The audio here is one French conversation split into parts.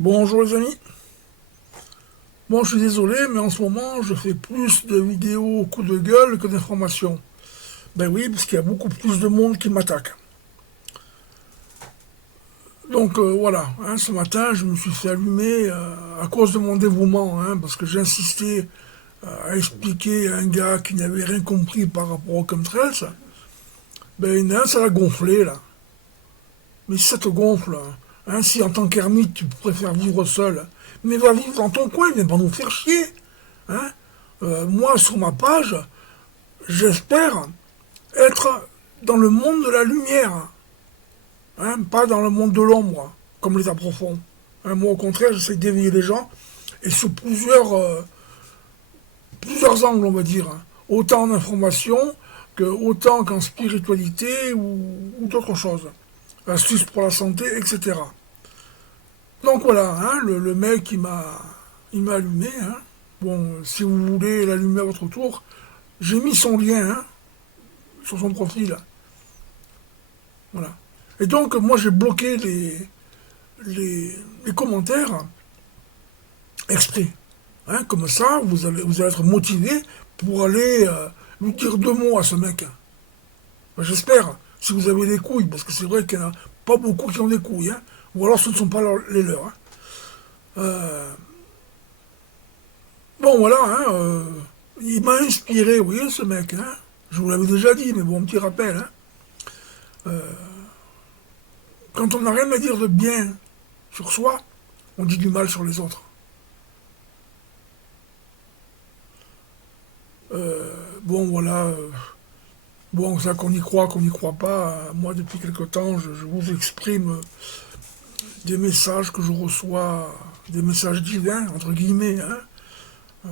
Bonjour les amis. Bon, je suis désolé, mais en ce moment, je fais plus de vidéos au coup de gueule que d'informations. Ben oui, parce qu'il y a beaucoup plus de monde qui m'attaque. Donc voilà, hein, ce matin, je me suis fait allumer à cause de mon dévouement, hein, parce que j'ai insisté à expliquer à un gars qui n'avait rien compris par rapport au chemtrails. Ben il y en a un, ça l'a gonflé là. Mais si ça te gonfle, hein, si en tant qu'ermite tu préfères vivre seul, mais va vivre dans ton coin, viens pas nous faire chier. Hein. Moi, sur ma page, j'espère être dans le monde de la lumière, hein, pas dans le monde de l'ombre, comme les profonds. Hein, moi, au contraire, j'essaie d'éveiller les gens, et sous plusieurs angles, on va dire. Hein. Autant en information, autant qu'en spiritualité ou d'autres choses. Astuces pour la santé, etc. Donc voilà, hein, le mec, il m'a allumé. Hein. Bon, si vous voulez l'allumer à votre tour, j'ai mis son lien, hein, sur son profil. Voilà. Et donc, moi, j'ai bloqué les commentaires exprès. Hein, comme ça, vous allez être motivé pour aller lui dire deux mots à ce mec. Enfin, j'espère, si vous avez des couilles, parce que c'est vrai qu'il n'y en a pas beaucoup qui ont des couilles. Hein, ou alors ce ne sont pas les leurs. Hein. Euh, bon, voilà. Hein, il m'a inspiré, oui, ce mec. Hein. Je vous l'avais déjà dit, mais bon, petit rappel. Hein. Quand on n'a rien à dire de bien sur soi, on dit du mal sur les autres. Bon, voilà. Bon, ça qu'on n'y croit pas. Moi, depuis quelque temps, je vous exprime des messages que je reçois, des messages divins, entre guillemets, hein,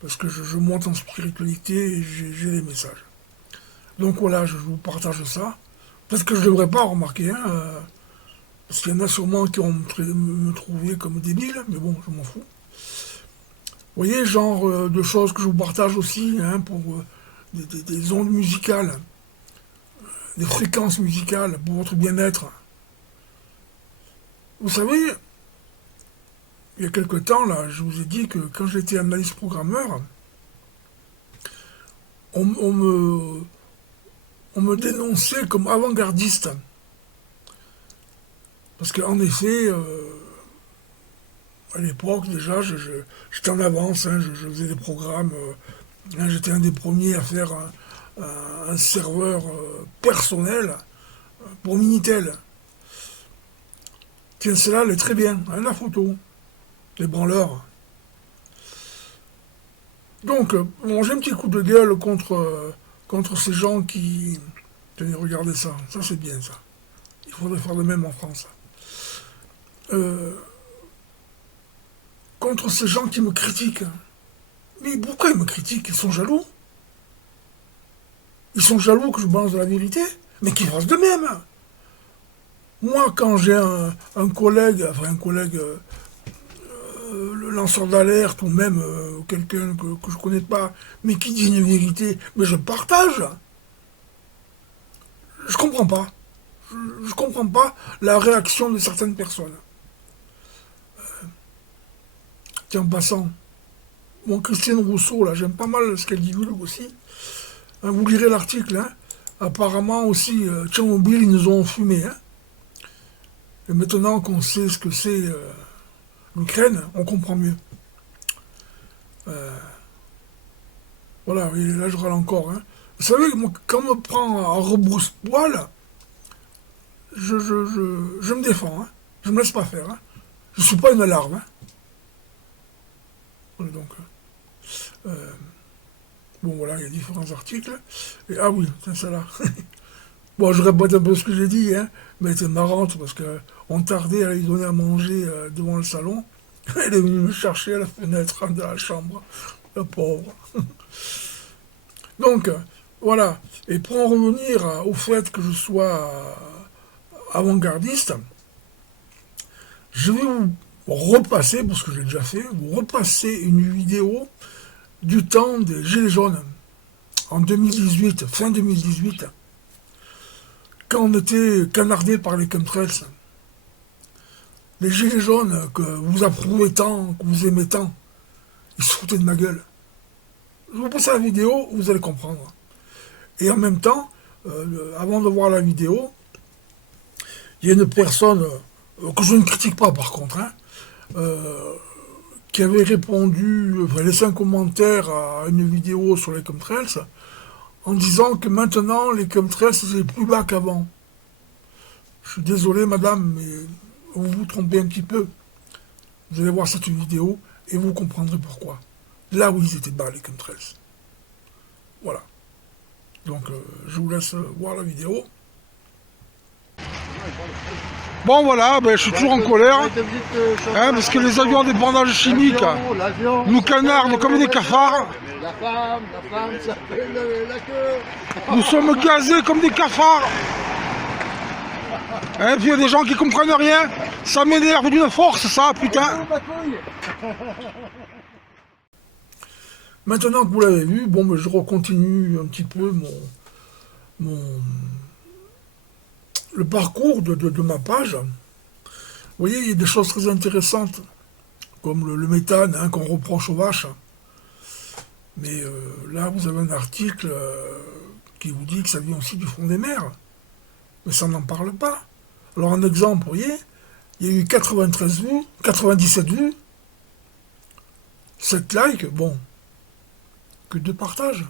parce que je monte en spiritualité et j'ai les messages. Donc voilà, je vous partage ça. Peut-être que je ne devrais pas remarquer, hein, parce qu'il y en a sûrement qui vont me trouver comme débile, mais bon, je m'en fous. Vous voyez, genre de choses que je vous partage aussi, hein, pour des ondes musicales, des fréquences musicales pour votre bien-être. Vous savez, il y a quelque temps, là, je vous ai dit que quand j'étais analyste programmeur, on, on me, on me dénonçait comme avant-gardiste. Parce qu'en effet, à l'époque, déjà, j'étais en avance, hein, je faisais des programmes, hein, j'étais un des premiers à faire un serveur personnel pour Minitel. Tiens, celle-là, elle est très bien, hein, la photo, les branleurs. Donc, bon, j'ai un petit coup de gueule contre ces gens qui... Tenez, regardez ça, ça c'est bien ça. Il faudrait faire de même en France. Euh, Contre ces gens qui me critiquent. Mais pourquoi ils me critiquent? Ils sont jaloux. Ils sont jaloux que je balance de la vérité. Mais qu'ils fassent de même. Moi, quand j'ai un collègue, enfin un collègue, le lanceur d'alerte, ou même quelqu'un que je connais pas, mais qui dit une vérité, mais je partage. Je comprends pas. Je comprends pas la réaction de certaines personnes. Tiens, en passant, mon Christine Rousseau, là, j'aime pas mal ce qu'elle divulgue aussi. Hein, vous lirez l'article, hein. Apparemment aussi, Tchernobyl, ils nous ont fumé. Hein. Et maintenant qu'on sait ce que c'est l'Ukraine, on comprend mieux. Voilà, et là je râle encore. Hein. Vous savez, moi, quand on me prend à rebrousse-poil, je me défends. Hein. Je me laisse pas faire. Hein. Je suis pas une alarme. Hein. Voilà, donc, bon voilà, il y a différents articles. Et, ah oui, c'est ça là. Bon, je répète un peu ce que j'ai dit, hein, mais elle était marrante parce que on tardait à lui donner à manger devant le salon. Elle est venue me chercher à la fenêtre de la chambre. La pauvre. Donc, voilà. Et pour en revenir au fait que je sois avant-gardiste, je vais vous repasser, parce que j'ai déjà fait, vous repasser une vidéo du temps des Gilets jaunes, en 2018, fin 2018, quand on était canardé par les chemtrails. les gilets jaunes que vous approuvez tant, que vous aimez tant, ils se foutaient de ma gueule. Je vous passe la vidéo, vous allez comprendre. Et en même temps, avant de voir la vidéo, il y a une personne, que je ne critique pas par contre, hein, qui avait répondu, enfin, laissé un commentaire à une vidéo sur les chemtrails, en disant que maintenant les chemtrails c'est plus bas qu'avant. Je suis désolé madame, mais vous vous trompez un petit peu. Vous allez voir cette vidéo et vous comprendrez pourquoi. Là où ils étaient bas les chemtrails. Voilà. Donc je vous laisse voir la vidéo. Bon voilà, ben, je suis toujours en colère, hein, parce que les avions ont des bandages chimiques nous canardent comme des cafards. La femme, ça fait la queue. Nous sommes gazés comme des cafards. Hein, puis il y a des gens qui comprennent rien. Ça m'énerve d'une force, ça, putain. Maintenant que vous l'avez vu, bon, ben, je recontinue un petit peu le parcours de ma page. Vous voyez, il y a des choses très intéressantes, comme le méthane, hein, qu'on reproche aux vaches. Mais là, vous avez un article qui vous dit que ça vient aussi du fond des mers. Mais ça n'en parle pas. Alors, un exemple, vous voyez, il y a eu 93 vues, 97 vues, 7 likes, bon, que de partage.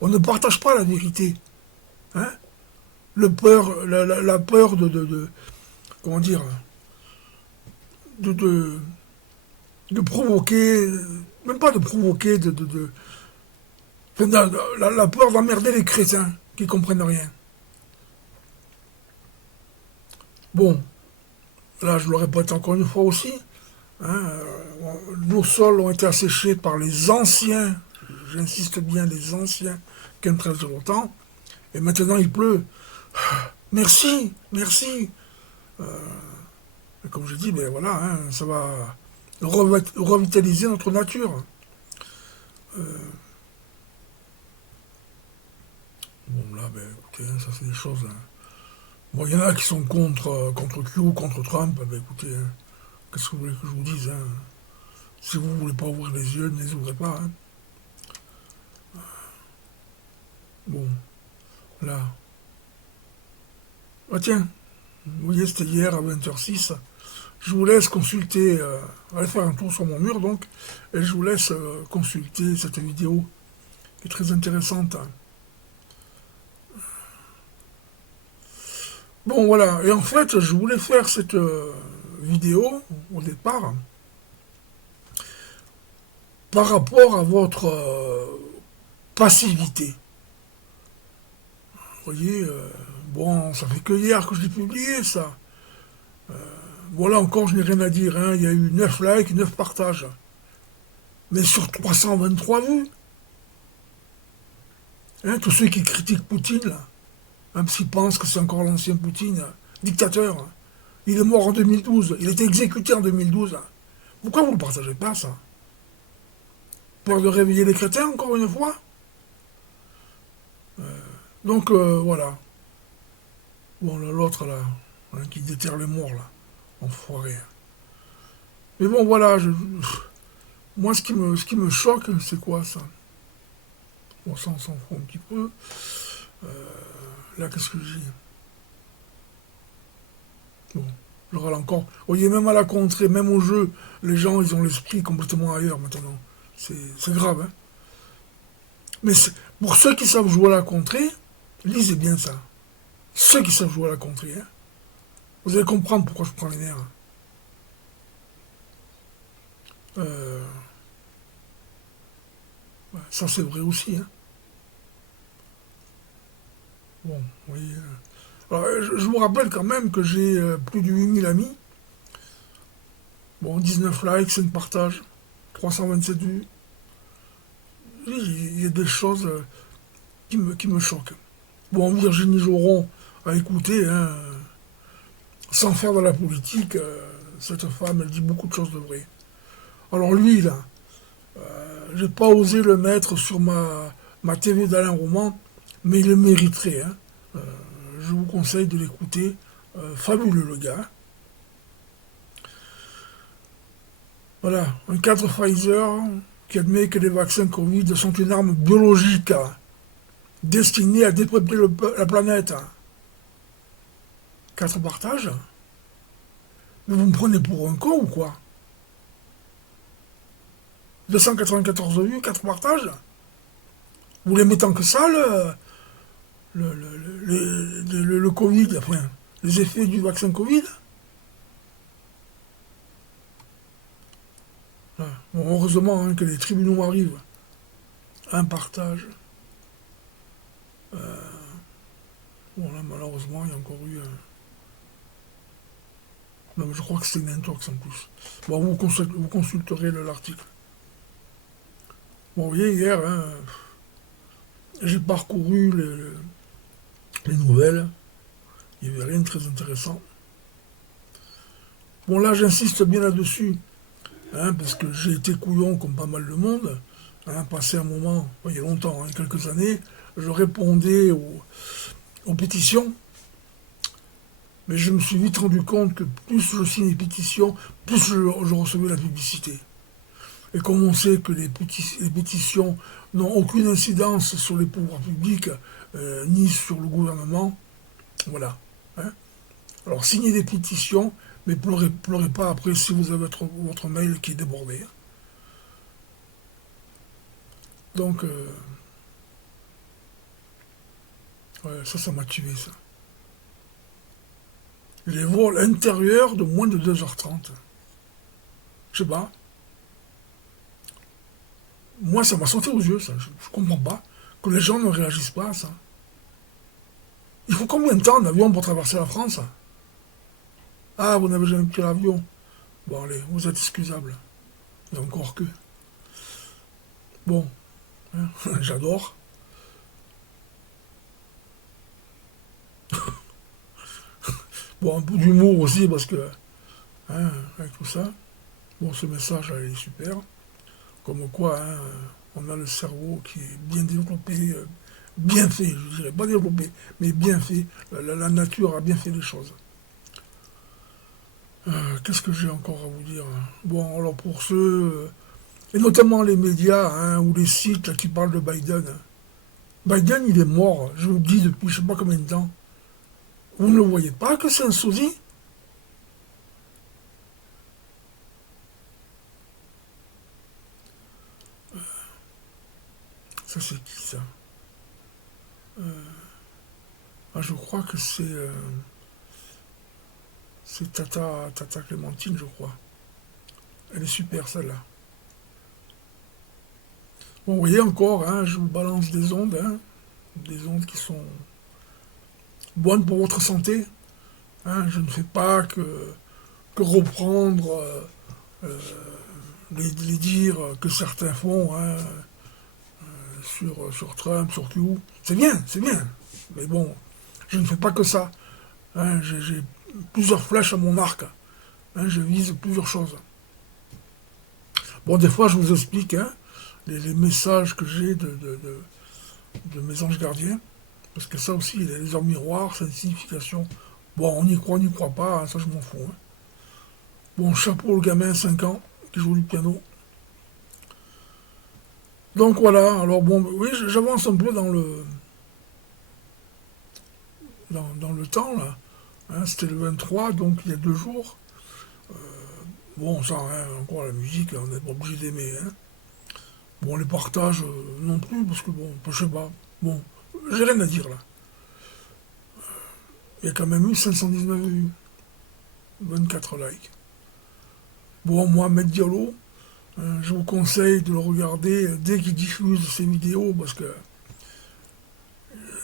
On ne partage pas la vérité. Hein, la peur comment dire, de provoquer, même pas de provoquer, la peur d'emmerder les chrétiens qui comprennent rien. Bon, là je le répète encore une fois aussi, hein, nos sols ont été asséchés par les anciens, j'insiste bien, les anciens chemtrails de l'OTAN, et maintenant il pleut. Merci. Comme je dis, ben voilà, hein, ça va revitaliser notre nature. Bon là, ben écoutez, hein, ça c'est des choses. Hein. Bon, il y en a qui sont contre Q, contre Trump. Ben écoutez, hein, qu'est-ce que vous voulez que je vous dise, hein. Si vous ne voulez pas ouvrir les yeux, ne les ouvrez pas. Hein. Bon, là. Ah tiens, vous voyez, c'était hier à 20h06. Je vous laisse consulter, allez faire un tour sur mon mur donc, et je vous laisse consulter cette vidéo qui est très intéressante. Bon voilà, et en fait, je voulais faire cette vidéo au départ par rapport à votre passivité. Vous voyez, bon, ça fait que hier que je l'ai publié, ça. Voilà, encore, je n'ai rien à dire. Hein. Il y a eu 9 likes, 9 partages. Mais sur 323 vues. Hein, tous ceux qui critiquent Poutine, là, hein, parce qu'ils pensent que c'est encore l'ancien Poutine, dictateur. Hein. Il est mort en 2012. Il a été exécuté en 2012. Hein. Pourquoi vous ne le partagez pas, ça? Peur de réveiller les chrétiens, encore une fois? Donc, voilà. Bon, l'autre, là, hein, qui déterre les morts, là. Enfoiré. Mais bon, voilà, moi, ce qui me choque, c'est quoi, ça? Bon, ça, on s'en fout un petit peu. Là, qu'est-ce que j'ai? Bon, je râle encore. Vous voyez, même à la contrée, même au jeu, les gens, ils ont l'esprit complètement ailleurs, maintenant. C'est grave, hein. Mais pour ceux qui savent jouer à la contrée, lisez bien ça. Ceux qui savent jouer à la contrée, hein. Vous allez comprendre pourquoi je prends les nerfs. Ça, c'est vrai aussi. Hein. Bon, vous voyez. Alors, je vous rappelle quand même que j'ai plus de 8000 amis. Bon, 19 likes, 5 partages, 327 vues. Il y a des choses qui me choquent. Bon, Virginie Joron a écouté, hein, sans faire de la politique, cette femme, elle dit beaucoup de choses de vraies. Alors lui, là, j'ai pas osé le mettre sur ma TV d'Alain Roman, mais il le mériterait. Hein. Je vous conseille de l'écouter. Fabuleux, le gars. Voilà, un cadre Pfizer qui admet que les vaccins Covid sont une arme biologique destinée à dépeupler la planète. 4 partages. Mais vous me prenez pour un con ou quoi? 294 vues, 4 partages. Vous les mettez que ça, le Covid, enfin, les effets du vaccin Covid. Voilà. Bon, heureusement hein, que les tribunaux arrivent. Un partage. Bon là, malheureusement, il y a encore eu un... Non, mais je crois que c'était une intox en plus. Bon, vous consulterez l'article. Bon, vous voyez, hier, hein, j'ai parcouru les nouvelles. Il n'y avait rien de très intéressant. Bon, là, j'insiste bien là-dessus, hein, parce que j'ai été couillon comme pas mal de monde. Hein, passé un moment, il y a longtemps, hein, quelques années, je répondais aux pétitions. Mais je me suis vite rendu compte que plus je signe les pétitions, plus je recevais la publicité. Et comme on sait que les pétitions n'ont aucune incidence sur les pouvoirs publics, ni sur le gouvernement, voilà. Hein. Alors signez des pétitions, mais pleurez pas après si vous avez votre mail qui est débordé. Donc, ouais, ça m'a tué, ça. Les vols intérieurs de moins de 2h30. Je sais pas. Moi, ça m'a sauté aux yeux, ça. Je comprends pas que les gens ne réagissent pas à ça. Il faut combien de temps d'avion pour traverser la France? Ah, vous n'avez jamais pris l'avion. Bon, allez, vous êtes excusable. Et encore que. Bon, hein, j'adore. Bon, un peu d'humour aussi, parce que, hein, avec tout ça, bon, ce message, il est super. Comme quoi, hein, on a le cerveau qui est bien développé, bien fait, je dirais, pas développé, mais bien fait. La nature a bien fait les choses. Qu'est-ce que j'ai encore à vous dire? Bon, alors pour ceux, et notamment les médias, hein, ou les sites là, qui parlent de Biden, hein. Biden, il est mort, je vous le dis depuis je sais pas combien de temps. Vous ne le voyez pas que c'est un sosie? Ça, c'est qui, ça? Ah, je crois que c'est Tata Clémentine, je crois. Elle est super, celle-là. Bon, vous voyez encore, hein, je vous balance des ondes qui sont bonnes pour votre santé. Hein, je ne fais pas que reprendre les dires que certains font hein, sur Trump, sur Q. C'est bien, c'est bien. Mais bon, je ne fais pas que ça. Hein, j'ai plusieurs flèches à mon arc. Hein, je vise plusieurs choses. Bon, des fois, je vous explique hein, les messages que j'ai de mes anges gardiens. Parce que ça aussi, les heures miroirs, c'est une signification. Bon, on n'y croit pas, hein, ça je m'en fous. Hein. Bon, chapeau le gamin, 5 ans, qui joue du piano. Donc voilà, alors bon, oui, j'avance un peu dans le temps, là. Hein, c'était le 23, donc il y a 2 jours. Bon, ça, hein, encore la musique, on n'est pas obligé d'aimer. Hein. Bon, les partages non plus, parce que bon, je sais pas. Bon, j'ai rien à dire là. Il y a quand même eu 519 vues, 24 likes. Bon, Mohamed Diallo, je vous conseille de le regarder dès qu'il diffuse ses vidéos, parce que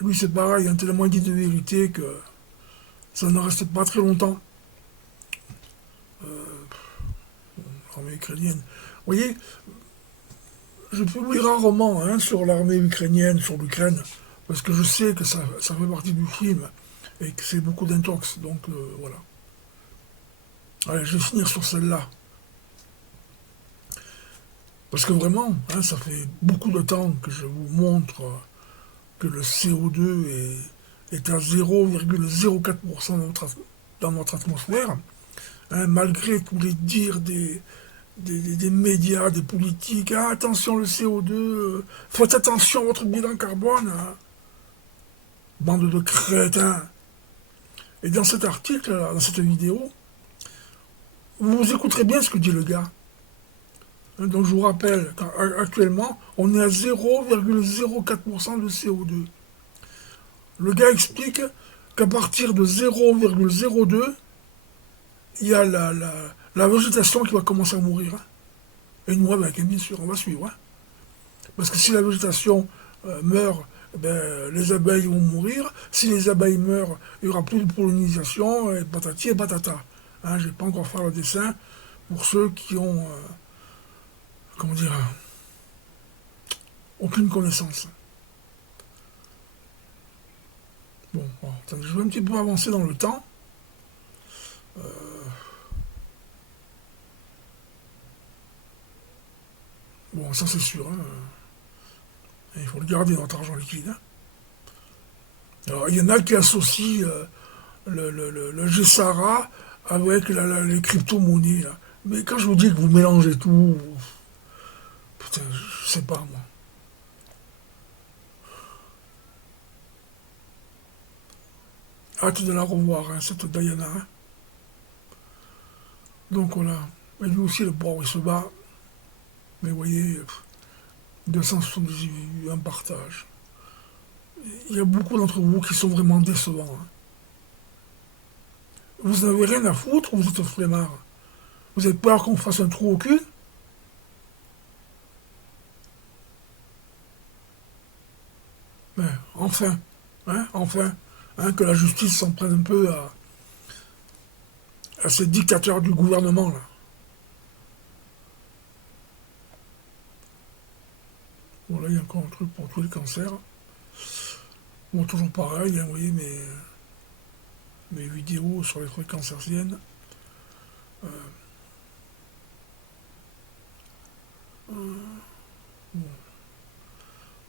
lui c'est pareil, hein, tellement il dit de vérité que ça ne reste pas très longtemps. L'armée ukrainienne. Vous voyez, je publie rarement hein, sur l'armée ukrainienne, sur l'Ukraine, parce que je sais que ça fait partie du film et que c'est beaucoup d'intox. Donc voilà. Allez, je vais finir sur celle-là. Parce que vraiment, hein, ça fait beaucoup de temps que je vous montre que le CO2 est à 0,04% dans notre atmosphère, hein, malgré tous les dires des des médias, des politiques. Ah, attention, le CO2, faites attention à votre bilan carbone. Hein. Bande de crétins. Et dans cet article, là, dans cette vidéo, vous écouterez bien ce que dit le gars. Hein, donc je vous rappelle qu'actuellement, on est à 0,04% de CO2. Le gars explique qu'à partir de 0,02, il y a la végétation qui va commencer à mourir. Hein. Et nous, avec, bien sûr, on va suivre. Hein. Parce que si la végétation meurt, ben, les abeilles vont mourir. Si les abeilles meurent, il n'y aura plus de pollinisation, et patati et patata. Hein, je ne vais pas encore faire le dessin pour ceux qui ont, comment dire, aucune connaissance. Bon, attendez, je vais un petit peu avancer dans le temps. Bon, ça c'est sûr. Hein. Il faut le garder, notre argent liquide. Hein. Alors, il y en a qui associent le GSARA avec les crypto-monnaies. Là. Mais quand je vous dis que vous mélangez tout, putain, je sais pas moi. Hâte de la revoir, hein, cette Diana. Hein. Donc voilà. Et lui aussi, le pauvre, il se bat. Mais vous voyez, 278 vues, un partage. Il y a beaucoup d'entre vous qui sont vraiment décevants. Hein. Vous n'avez rien à foutre ou vous êtes flemmard? Vous avez peur qu'on fasse un trou au cul? Mais enfin, hein, enfin, hein, que la justice s'en prenne un peu à ces dictateurs du gouvernement là. Voilà, il y a encore un truc pour tous les cancers. Bon, toujours pareil, hein, vous voyez mes vidéos sur les trucs cancérsiennes. Bon.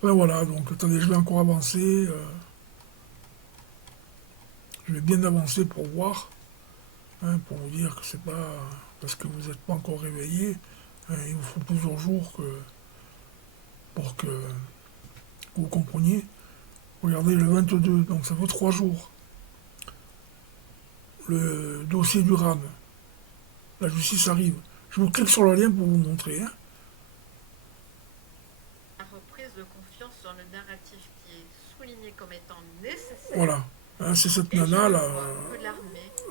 Ben voilà, donc attendez, je vais encore avancer. Je vais bien avancer pour voir, hein, pour vous dire que c'est pas parce que vous n'êtes pas encore réveillé. Hein, il vous faut plusieurs jours pour que vous compreniez. Regardez le 22, donc ça fait 3 jours. Le dossier du RAM. La justice arrive. Je vous clique sur le lien pour vous montrer. Hein. La reprise de confiance sur le narratif qui est souligné comme étant nécessaire. Voilà. Hein, c'est cette nana là.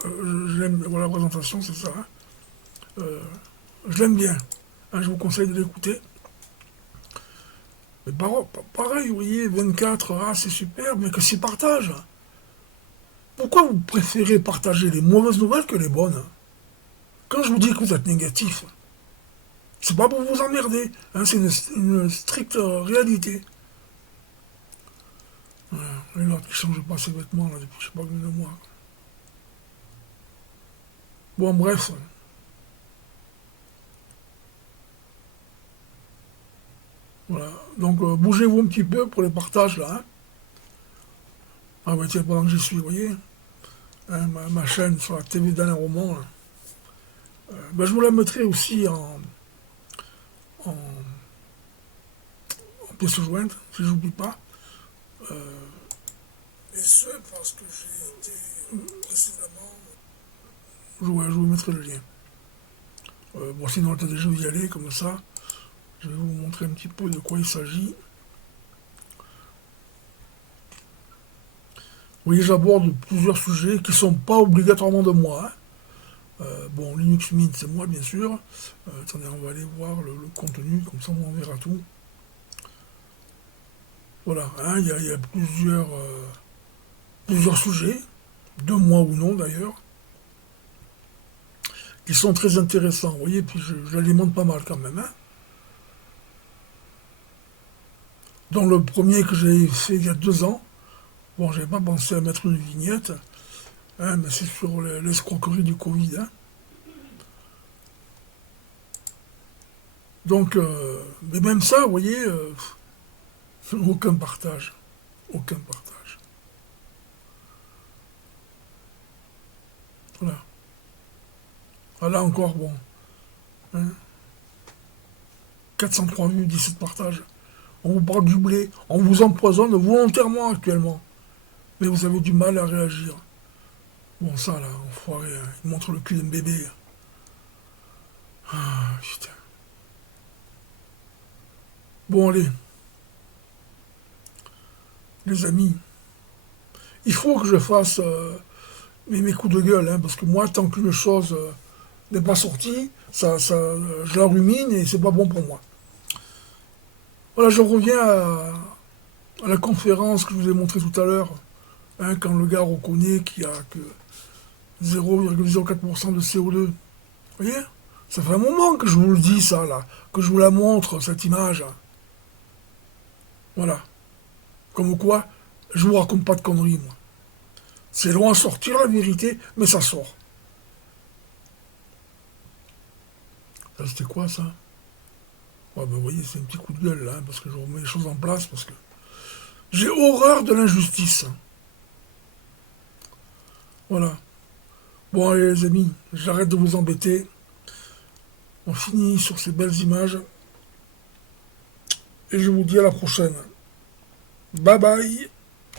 Je l'aime. Voilà la présentation, c'est ça. Hein. Je l'aime bien. Hein, je vous conseille de l'écouter. Mais pareil, vous voyez, 24, ah, c'est super, mais que s'ils partagent. Pourquoi vous préférez partager les mauvaises nouvelles que les bonnes? Quand je vous dis que vous êtes négatif, c'est pas pour vous emmerder, hein, c'est une stricte réalité. Voilà. Et l'autre qui change pas ses vêtements là, depuis je sais pas combien de mois. Bon, bref. Voilà. Donc, bougez-vous un petit peu pour les partages là. Hein. Ah, bah tiens, pendant que j'y suis, vous voyez, hein, ma chaîne sur la TV d'Alain Roman, là. Ben, je vous la mettrai aussi en, en pièce jointe, si j'oublie pas. Et ce, parce que j'ai été précédemment. Je vous mettrai le lien. Bon, sinon, attendez, je vais y aller, comme ça. Je vais vous montrer un petit peu de quoi il s'agit. Vous voyez, j'aborde plusieurs sujets qui ne sont pas obligatoirement de moi. Hein. Bon, Linux Mint, c'est moi, bien sûr. Attendez, on va aller voir le contenu, comme ça on verra tout. Voilà, hein, il y a plusieurs sujets, de moi ou non d'ailleurs, qui sont très intéressants. Vous voyez, puis je l'alimente pas mal quand même. Hein. Dans le premier que j'ai fait il y a 2 ans, bon, j'avais pas pensé à mettre une vignette, hein, mais c'est sur l'escroquerie du Covid. Hein. Donc, mais même ça, vous voyez, aucun partage. Aucun partage. Voilà. Ah, là encore, bon. Hein. 403 vues, 17 partages. On vous parle du blé, on vous empoisonne volontairement actuellement. Mais vous avez du mal à réagir. Bon, ça là, enfoiré, hein. Il montre le cul d'un bébé. Ah, putain. Bon, allez. Les amis, il faut que je fasse mes coups de gueule, hein, parce que moi, tant qu'une chose n'est pas sortie, je la rumine et c'est pas bon pour moi. Voilà, je reviens à la conférence que je vous ai montrée tout à l'heure, hein, quand le gars reconnaît qu'il n'y a que 0,04% de CO2. Vous voyez? Ça fait un moment que je vous le dis, ça, là, que je vous la montre, cette image. Voilà. Comme quoi, je vous raconte pas de conneries, moi. C'est loin à sortir, la vérité, mais ça sort. Ça, c'était quoi, ça? Ouais, ben, vous voyez, c'est un petit coup de gueule, là, hein, parce que je remets les choses en place, parce que j'ai horreur de l'injustice. Voilà. Bon, allez, les amis, j'arrête de vous embêter. On finit sur ces belles images. Et je vous dis à la prochaine. Bye bye.